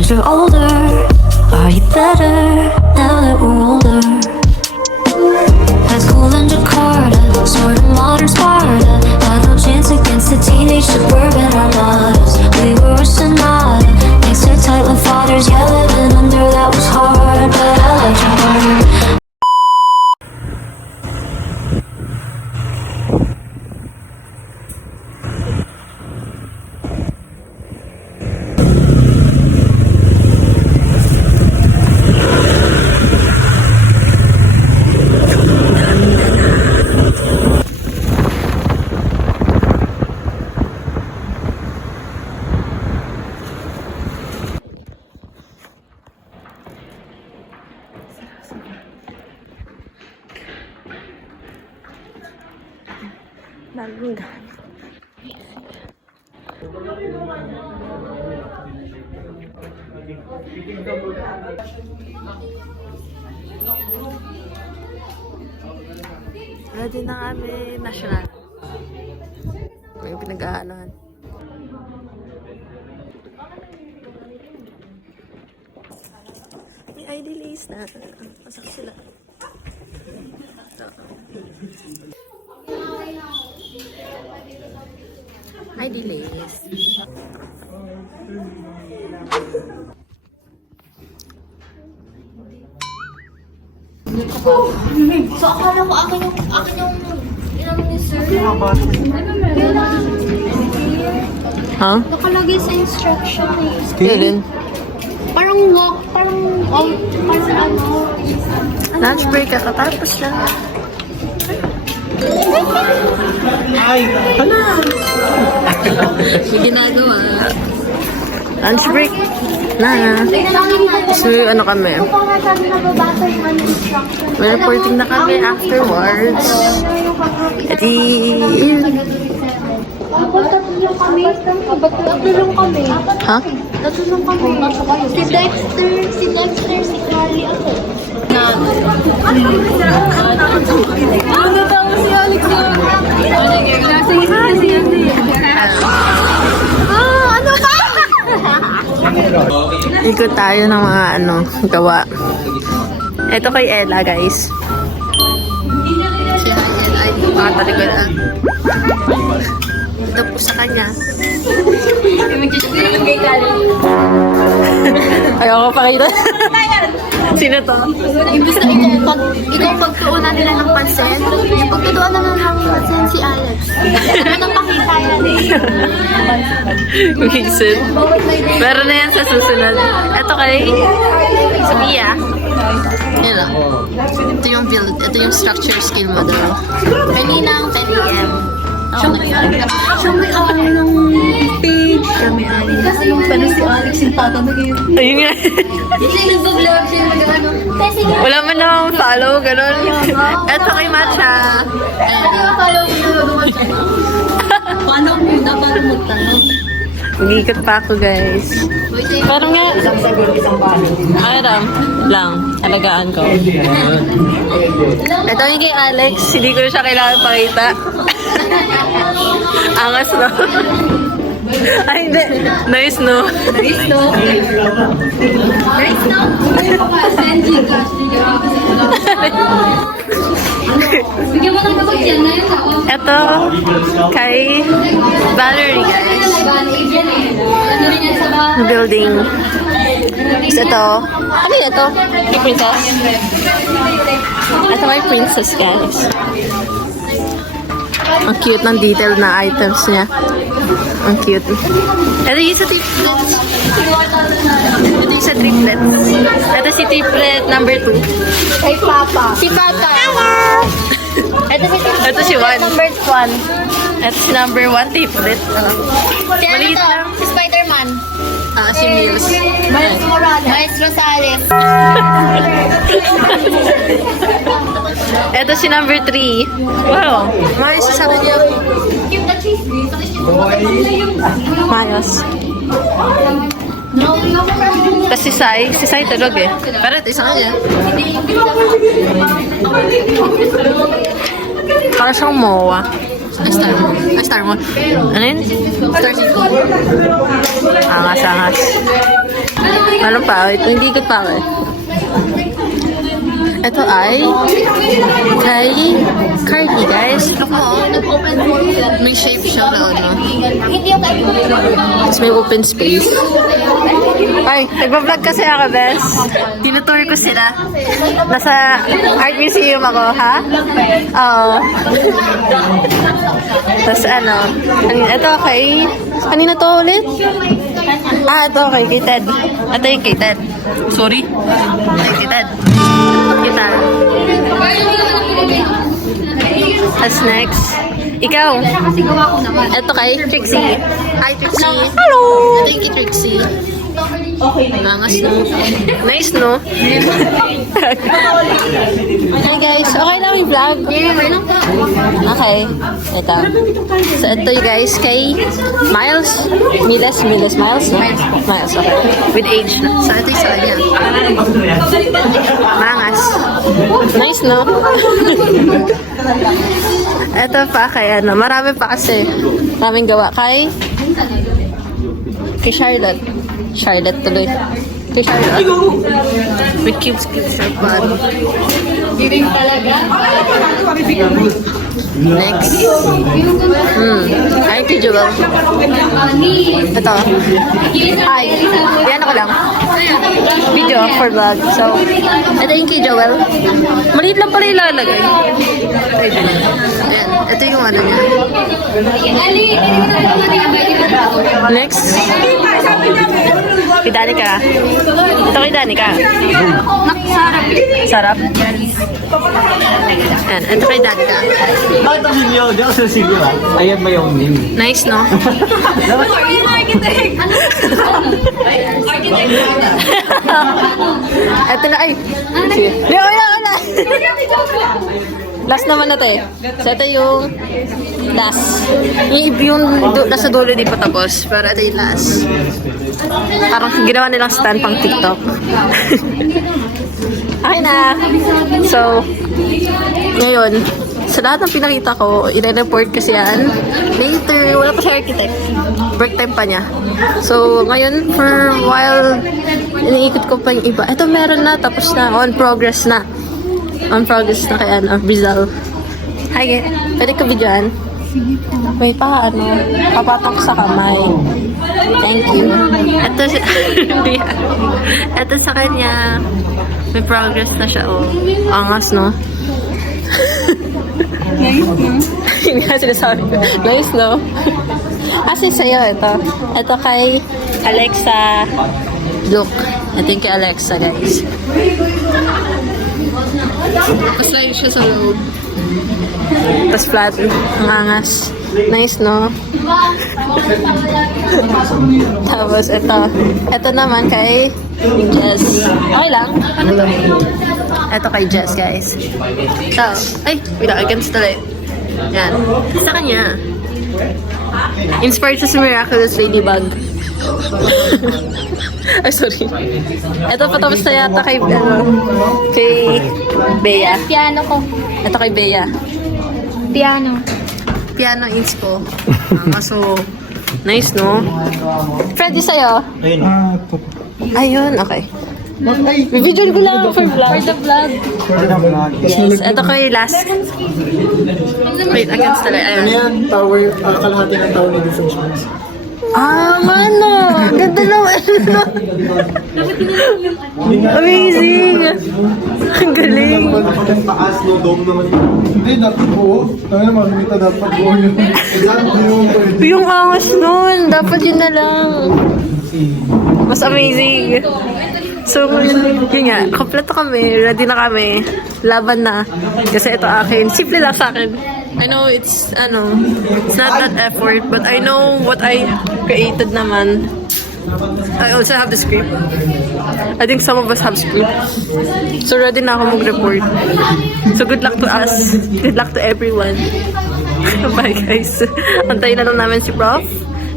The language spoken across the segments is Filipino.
'cause you're older. Are you better now that we're older? High school in Jakarta, sort of modern Sparta. Had no chance against the teenage suburban armadas. We were a sonata, next to tight with fathers. Yeah, living under that was hard, but I liked you harder. Ready na kami, national. May pinag-aanohan. May ID list na. Pasak sila. Ito. ID list. So, akala ko akin yung ilang ni sir. Ha? Nakalagay sa instruction eh. Kailan? Parang walk, parang ano. Lunch break kakatapos lang. Ay, ano? May ginagawa. Lunch break. Na. So, ano kami? May reporting na kami afterwards. At Tatlo kami. ha? Tatlo kami. Si Dexter, si Carly, ako. Ano daw si Alex yun? Ano ba? Ikot tayo ng mga gawa. Ito kay Ella, guys. Si Ella ay mga talikuran. Ito po sa kanya. Ayoko pakita. Sino to? Imbis na ikaw pagtuunan nila ng pansin, yung pagtuunan na ng pansin si Alex. Ano pakita yan? Reason. Meron na yan sa susunod. Ito kay Sophia. Yan o. Ito yung build. Ito yung structure skill model. Kanina ang 10 a.m. Siya may ano ng page. Siya may ano. Kasi yung pala si Alex yung tatanong yun. Ayun nga. Kasi nag-vlog siya mag-ano. Wala man na akong follow, gano'n. Ito kay Matcha. Hindi mo follow ko na paano muna para magtanong? Mag-ikot pa ako, guys. Parang nga. Aram lang. Alagaan ko. Ito yung kay Alex. Hindi ko siya kailangan pakita. Angas, no? Ay, hindi. Nice, no? Nice, no? Nice, no? Bigyan mo ng kapag yan na yun ako. Ito kay Valerie, guys. Ano rin yan sa bahay? Building. Tapos ito. Ano yun ito? Kay Princess? Ito kay Princess, guys. Ang cute ng detail na items niya. Ang cute. Ito yung sa triplets. Ito yung sa triplets. Ito si triplet number 2. Kay Papa. Si Papa. Hello! Ito si Juan. Number 1. Ito si number 1 triplet. Si ano Maliit to? lang. Si Spider-Man. Si Mills. Miles Morales. Miles Rosales. Ito si number 3. Wow. Mayos sa kanya. Keep the cheese. Mayos. Tapos si Sai tulog eh. Pero ito isa kanya. Para siyang MOA. Star Moon. Ano yun? Star City. Angas. Ano pa? Wait, hindi ko pa ako. Ito ay kay Cardi, guys. Look mo, nag-open phone sila. May shape siya na ano. Tapos may open space. Ay, nagbablog kasi ako, Bes. Tinutour ko sila. Nasa art museum ako, ha? Oo. Tapos ano, ito kay, kanina to ulit? Ito kay Ted. Ito yung kay Ted. Sorry. Kay Ted. Kita. As next, ikaw. Ito kay Trixie. Hi, Trixie. Hello! Ito yung kay Trixie. Angas, no? Nice, no? Hi, guys. Okay lang yung vlog? Okay. Ito. So, ito yung guys kay Miles. Miles, no? Miles, okay. With age na. So, ito yung sa kanya. Mangas. Nice, no? Ito pa kay ano. Marami pa kasi. Maraming gawa kay Charlotte. Charlotte tuloy. Kay Charlotte. With cubes her bad. Next. Ay, kay Joel. Ito. Hi. Yan ako lang. Video for vlog. So, ito yung kay Joel. Maliit lang pala ilalagay. Ayan. Ito yung ano niya. Next. Kay Danica. Ito kay Danica. Sarap. Ayan. Ito kay Danica. Bakit ang video? Di ako sa video ah. Ayan ba yung name? Nice, no? Ito na, ay. Sige. Wala. Last naman na to eh. So, ito yung last. Nasa dulo di pa tapos. Pero ito yung last. Parang ginawa nilang stand pang TikTok. Okay na. So, ngayon, sa lahat ng pinakita ko, i-report kasi yan. Later, wala pa si architect. Break time pa niya. So, ngayon, for a while, iniikot ko pa yung iba. Ito meron na, tapos na, on progress na. On progress na kaya, Rizal. Hi, pwede ko videoan? Wait pa, ano, papatong ko sa kamay. Thank you. Ito sa kanya, may progress na siya, oh. Angas, no? Nice, no? Hindi nga sinasabi ko. Nice, no? Kasi sa'yo, ito. Ito kay Alexa. Look. Ito yung kay Alexa, guys. Tapos like siya sa loob. Tapos flat. Ang angas. Nice, no? Tapos ito. Ito naman kay Jess. Okay lang. Ano to? Ito kay Jess, guys. So, ay, wait, against the light. Yan. Sa kanya. Inspired sa Miraculous Ladybug. Ay, sorry. Ito patapos na yata kay, kay Bea. Piano ko. Ito kay Bea. Piano. Piano inspo. So, nice, no? Freddy, sa'yo? Ayun. Ayun, okay. Video ko lang for vlog. For the vlog. Yes, ito kay last. Wait, against the light. Ano Ayun. yan? Tower, kalahati ng tower ni Different Schools. Mano! Ganda naman. Amazing! Ang galing. Taas no, dome naman. Hindi, dapat buo. Tayo na makikita dapat buo yun. Yung angas nun. Dapat yun na lang. Mas amazing. So, yun nga. Kompleto kami. Ready na kami. Laban na. Kasi ito akin. Simple lang sa akin. I know it's not that effort, but I know what I created naman. I also have the script. I think some of us have script. So, ready na ako mag-report. So, good luck to us. Good luck to everyone. Bye, guys. Antayin na lang namin si Prof.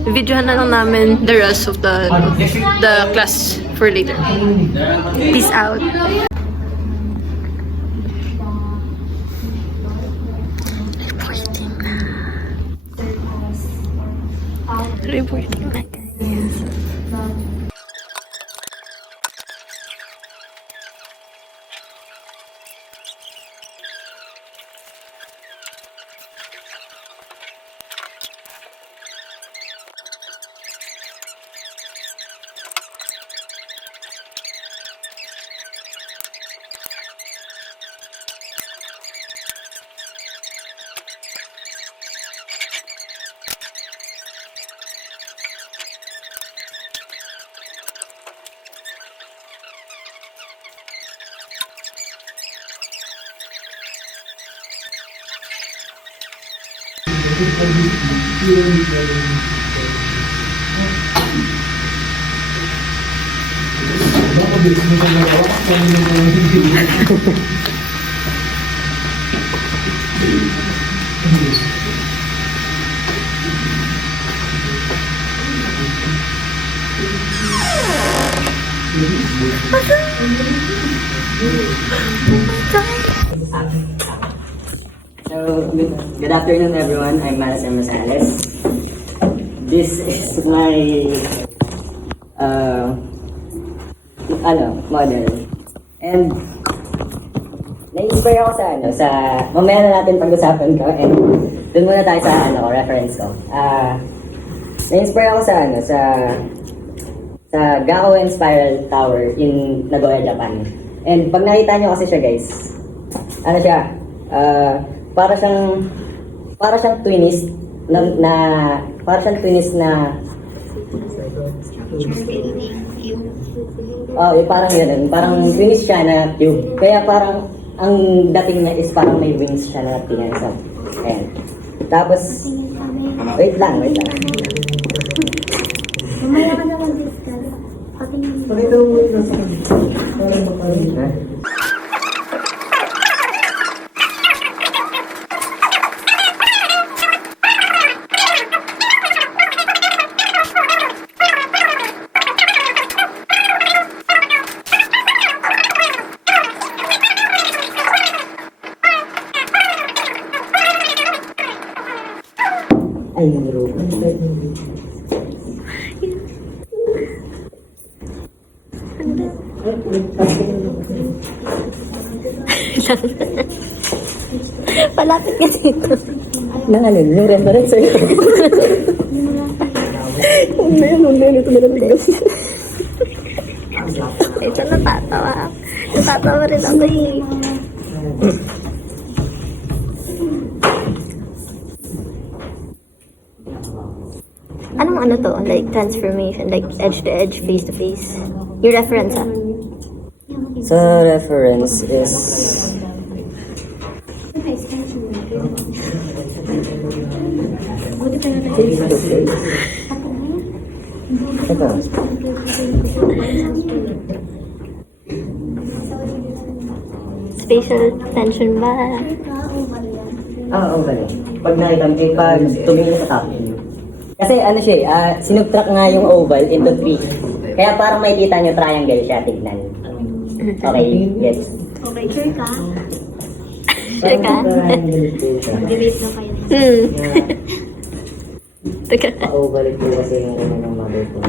Videohan na lang namin the rest of the class for later. Peace out. Reporting na, guys. So, good afternoon everyone. I'm Malas M. Rosales. This is my model. And na-inspire ako sa mamaya na natin pag-usapan ko and dun muna tayo sa reference ko. Na-inspire ako sa Gaoen Spiral Tower in Nagoya, Japan. And pag nakita nyo kasi siya guys, para siyang twinist parang ganun. Parang twinist siya na cube. Kaya parang ang dating niya is parang may wings siya na tingnan sa. Ayan. Tapos wait lang. Mamaya ka naman discuss. Pakita mo yung nasa kanya. Ay, yung room. Palapit ka dito. Yung reference sa'yo. Ito na lang tigas. Ito natatawa. Natatawa rin ako eh. Anong to? Like transformation, like edge to edge, face to face. Your reference ah? So, reference is face to face. Ito. Spatial tension ba? Oo, ganun. Pag nakita mo, pag tumingin sa top. Kasi sinubtract nga yung oval into 3. Kaya parang makikita nyo triangle siya, tignan. Okay, yes. Okay, sure ka? Sure ka? Mag-delete na kayo. Teka. Pa-oval ito kasi yung ng mother ko.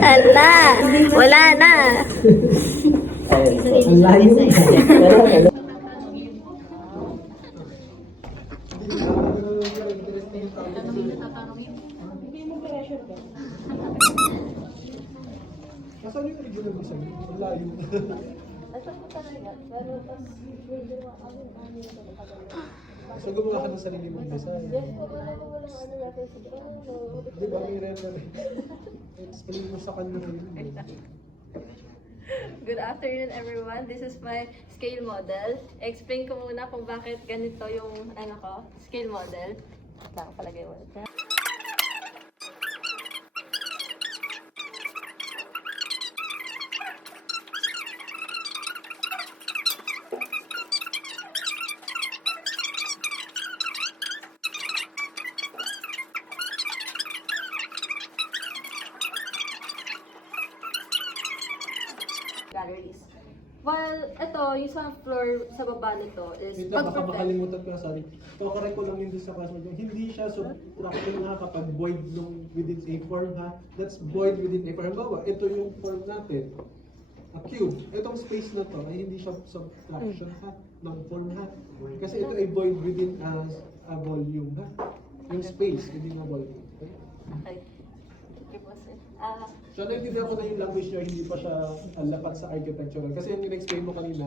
Ala! Wala na! Ang layo. Nasaan yung original mo sa'yo? Ang layo. So gumawa ka ng sarili mong design. Di ba may reference? Explain mo sa kanya yun. Good afternoon everyone. This is my scale model. Explain ko muna kung bakit ganito yung scale model. Saan ko palagay mo? Galleries. While ito, yung sa floor sa baba nito is Wait lang, baka makalimutan ko, sorry. Correct ko lang yun doon sa password mo. Hindi siya subtraction na kapag void nung within a form ha. That's void within a form. Halimbawa, ito yung form natin. A cube. Itong space na to ay hindi siya subtraction ha ng form ha. Kasi ito ay void within a volume ha. Yung space within a volume. Okay? Ay, So, naintindihan ko na yung language niya, hindi pa siya lapat sa architectural. Kasi yung in-explain mo kanina,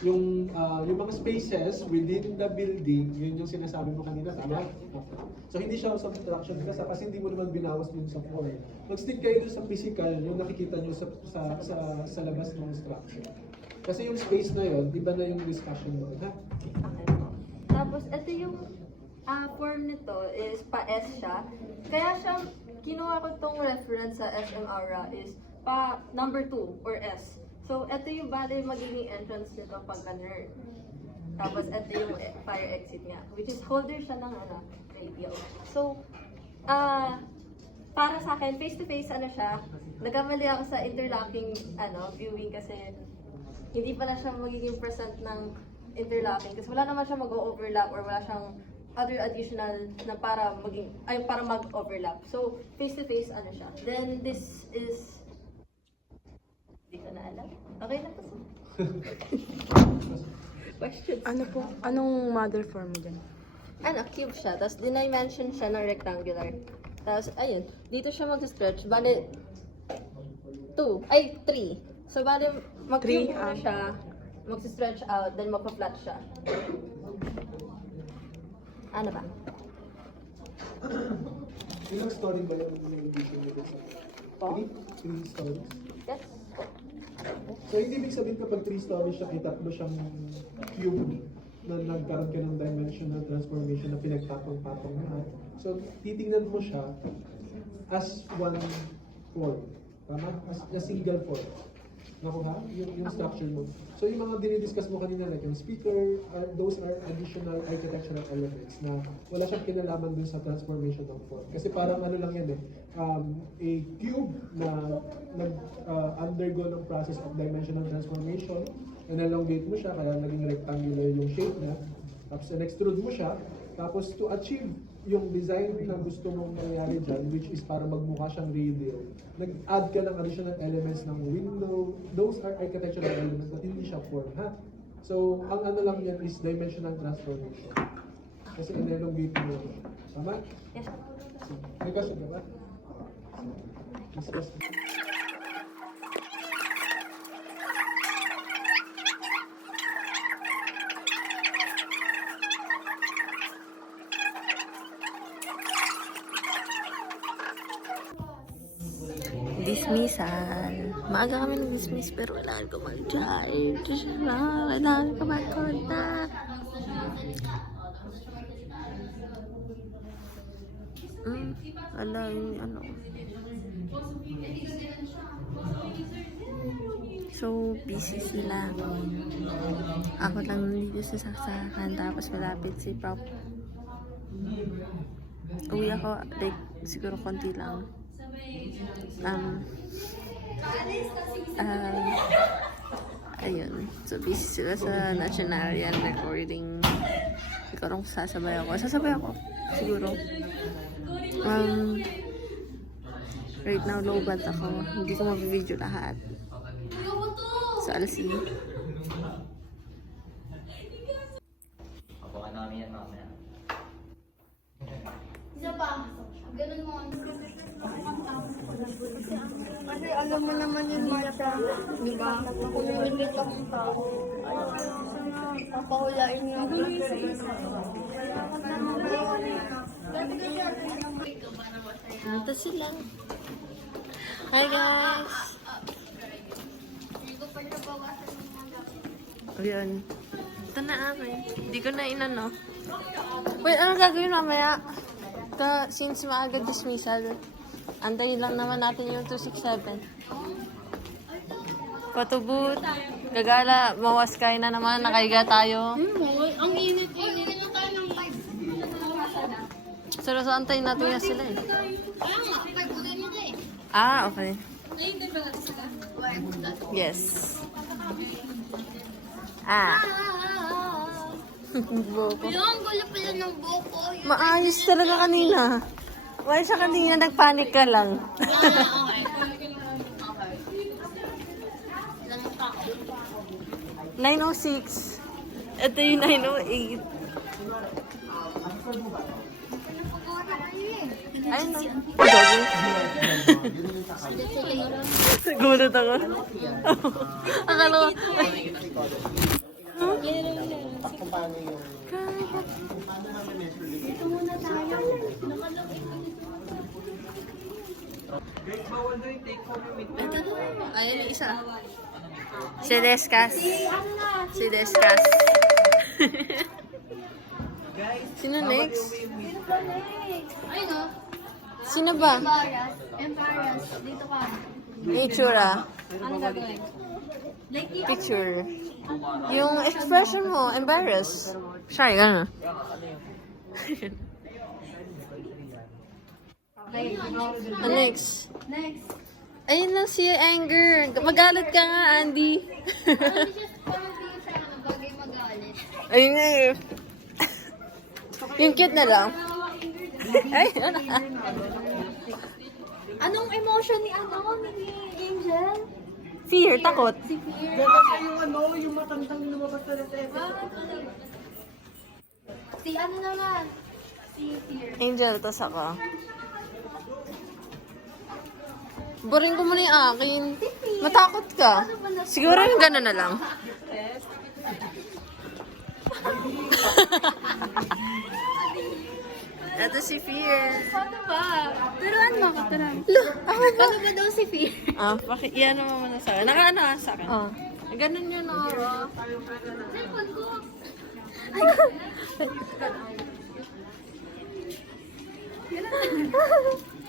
yung mga spaces within the building, yun yung sinasabi mo kanina, tama? So, hindi siya subtraction kasi hindi mo naman binawas dun sa floor. Mag-stick kayo dun sa physical, yung nakikita nyo sa labas ng structure. Kasi yung space na yun, iba na yung discussion mo, ha? Okay po. Tapos, ito yung form nito is pa-S siya. Kaya siya, kinuha ko tong reference sa SM Aura is pa number 2 or S. So, ito yung bali magiging entrance nito pag ganun. Tapos, ito yung fire exit niya, which is holder siya ng radio. So, para sa akin, face-to-face siya, nagkamali ako sa interlocking viewing kasi hindi pa na siya magiging present ng interlocking kasi wala naman siya mag-overlap or wala siyang other additional na para mag-overlap. So, face-to-face siya. Then, this is... Hindi ko na alam. Okay na po, sir. Questions? Ano po? Anong mother form mo dyan? Cube siya. Tapos, dimension siya ng rectangular. Tapos, ayun. Dito siya mag-stretch. Bale, 3. So, bale, mag-cube Three, na siya. Mag-stretch out, then magpa-flat siya. Ano ba? Ilang story ba yung vision nito sa? Po? 3 stories? Yes. So, hindi ibig sabihin kapag 3 stories siya, itatlo siyang cube na nagkaroon ka ng dimensional transformation na pinagpatong-patong na. So, titingnan mo siya as one form. Tama? As a single form. Nakuha? Yung structure mo. So, yung mga dinidiscuss mo kanina, like yung speaker, those are additional architectural elements na wala siyang kinalaman dun sa transformation ng form. Kasi parang ano lang yan a cube na nag-undergo ng process of dimensional transformation, and-elongate mo siya, kaya naging rectangular yung shape niya, tapos and-extrude mo siya, tapos to achieve yung design na gusto mong nangyari dyan, which is para magmukha siyang radio, nag-add ka ng additional elements ng window. Those are architectural elements na hindi siya form, ha? So, ang ano lang yan is dimensional transformation. Kasi in-elongate mo yun. Tama? Yes. So, may question ka ba? Yes, yes. Dismissal. Maaga kami nag-dismiss pero kailangan ko mag-charge. Kailangan ko mag-contact. Wala yung ano. So, busy sila. Ako lang dito sa saksakan tapos malapit si Prop. Uwi ako, like, siguro konti lang. Ayun. So, busy sila sa Nationalian recording. Siguro sasabay ako. Siguro. Right now, low bat ako. Hindi ko mabibideo lahat. So, I'll see. Abangan namin yan mamaya. Isa pa. Ganun mo. Kasi alam mo naman yung Marta, di ba? Kung limit lang ang tao, papahulain niya ako. Ito sila. Hi guys! Ayan. Ito na akin. Hindi ko na inano. Wait, ano gagawin mamaya? Since maaga dismissal, antayin lang naman natin yung 267. Patubot. Gagala, mawaskay na naman. Nakaiga tayo. Ang init-init na tayo ng 5. So, antayin natin nga sila eh. Kaya nga, 5 ulit mo eh. Ah, okay. Nahintay ba natin sila? Yes. Ah. Boko. Yung ang gulo pala ng buko. Maayos talaga kanina. Wala siya kanina, nagpanik ka lang. Okay. 9:06. Ito yung 9:08. Ayun na. Nagulat ako. Akala ko, ayun yung isa. Si Descas. Si Descas. Sino next? Ayun o. Sino ba? Embarrass. Dito ka. Itsura. Ano gagawin? Picture. Yung expression mo, embarrassed. Shy, gano'n. Next. Next. Ayun na si Anger. Magalit ka nga, Andy. Parang di sa ano, bagay magalit. Ayun nga eh. Yung cute na lang. Ay, ano? Anong emotion ni Angel? Fear, takot. Si Fear. Si ano naman? Si Fear. Angel, tas ako. Boring ko muna yung akin. Matakot ka. Siguro yung gano'n na lang. Ito si Fear. Paano ba? Turuan mo ako, turuan. Paano ba daw si Fear? Iyan naman muna sa akin. Nakaano ka sa akin? Oh. Ganun yun, Nora. Cellphone ko.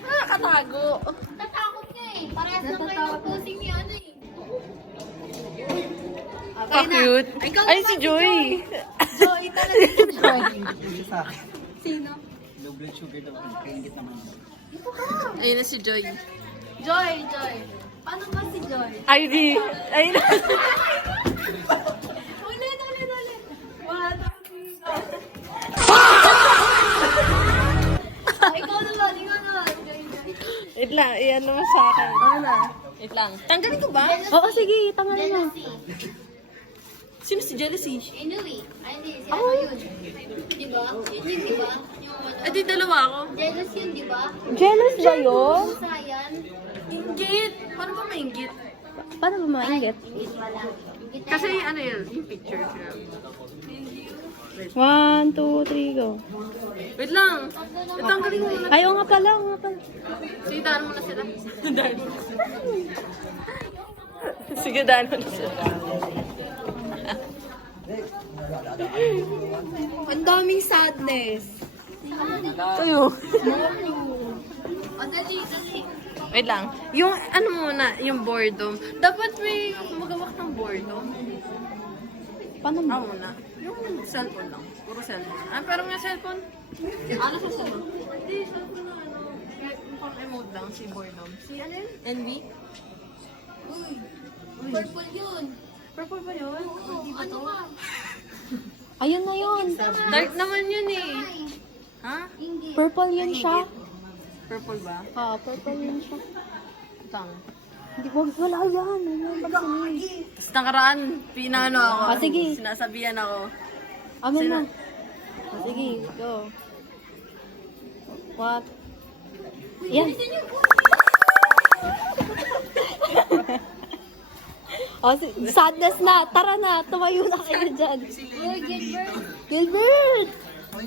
Nakakatago. Natakot niya eh. Parehas lang kayo mag-posing ni ano eh. Pa-cute. Ay, si Joy. Joy talaga si Joy. Sino? Ayun na si Joy. Joy. Paano ba si Joy? ID. Ayun na. Ulit. Wala na si Joy. Ikaw naman. Wait lang, iyan naman sa akin. Ano? Wait lang. Tanggalin ko ba? Oo, sige. Tanggalin mo. Sino si Jealousy? Anyway. Ay, hindi. Si ano yun? Diba? Yun yun, diba? Yung ano. Di dalawa ako. Jealous yun, diba? Jealous ba yun? Sayan. Inggit. Paano ba mainggit? Paano ba mainggit? Ingit pala. Ingit na. Kasi ano yun, yung picture siya. 1, 2, 3, go. Wait lang. Tanggalin mo muna. Ay, oo nga pala. Sige, daan mo na sila. Daan. Sige, daan mo na sila. Ang daming sadness. Tayo. O, dali. Wait lang. Yung ano muna, yung boredom. Dapat may magawak ng boredom. Paano mo? Muna. Yung cellphone lang. Puro cellphone. Pero nga cellphone. Ano sa cellphone? Hindi, cellphone na ano. Yung pang-emote lang, si boredom. Si ano yun? Envy? Uy. Purple yun. Purple ba yun? Oo, ano ba? Ayun na yun. Dark naman yun eh. Ha? Ingit. Purple yun siya. Purple ba? Purple yun siya. Tang. Hindi, wala yan. Tapos nakaraan, pinano ako. Sige. Sinasabihan ako. Amen Sino? na. Sige, go. What? Yan. Sadness na. Tara na. Tumayo na kayo dyan. Uy, Gilbert. Gilbert! Uy.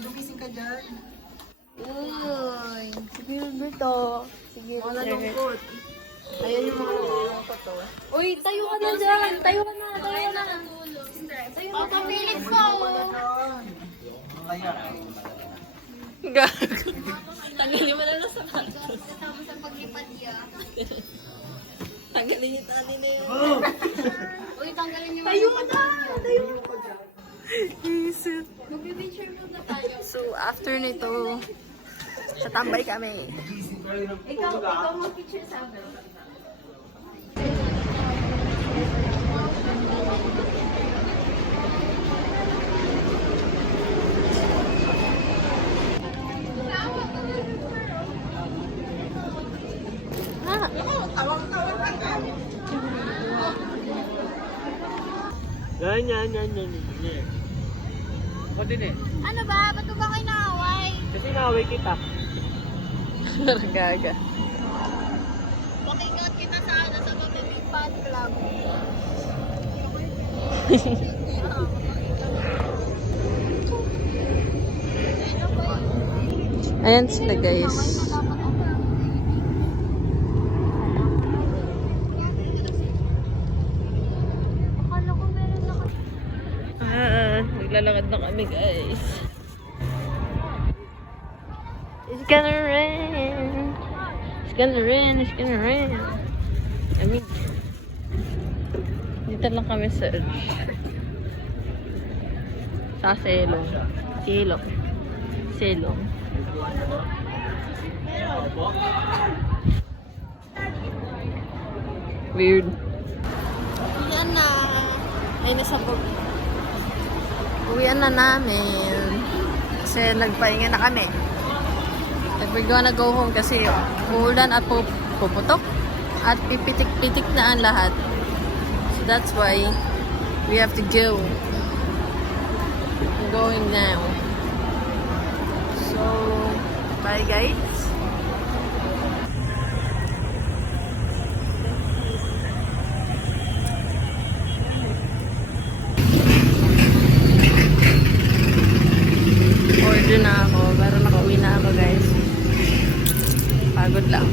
Si Gilbert, oh. Si Mga Gilbert. nalungkot. Ayan yung mga nalungkot to. Uy, tayo ka na dyan. Tayo ka na. Papapilit ko. Gago. Tanggalin mo na lang sa Kasama sa paglipad niya. Tanggalin yung tali na yun. Uy, tanggalin niyo. Tayo ka na. Tayo. Isip. Mag-picture mo na tayo. So, after nito, tatambay kami. Ikaw mag-picture sa amin. Yan. Ako din eh. Ano ba? Ba't ba kayo naaway? Kasi naaway kita. Gaga. Ayan sila guys. Naglalakad na kami guys. It's gonna rain. It's gonna rain. It's gonna rain. Dito lang kami sa Selong. Selong. Weird. Uwian na. Ay, nasabog. Uwian na namin. Kasi nagpahinga na kami. And we're gonna go home kasi uulan at puputok. At pipitik-pitik na ang lahat. So that's why we have to go. I'm going now. So, bye guys. Order na ako, pero nakauwi na ako guys. Pagod lang.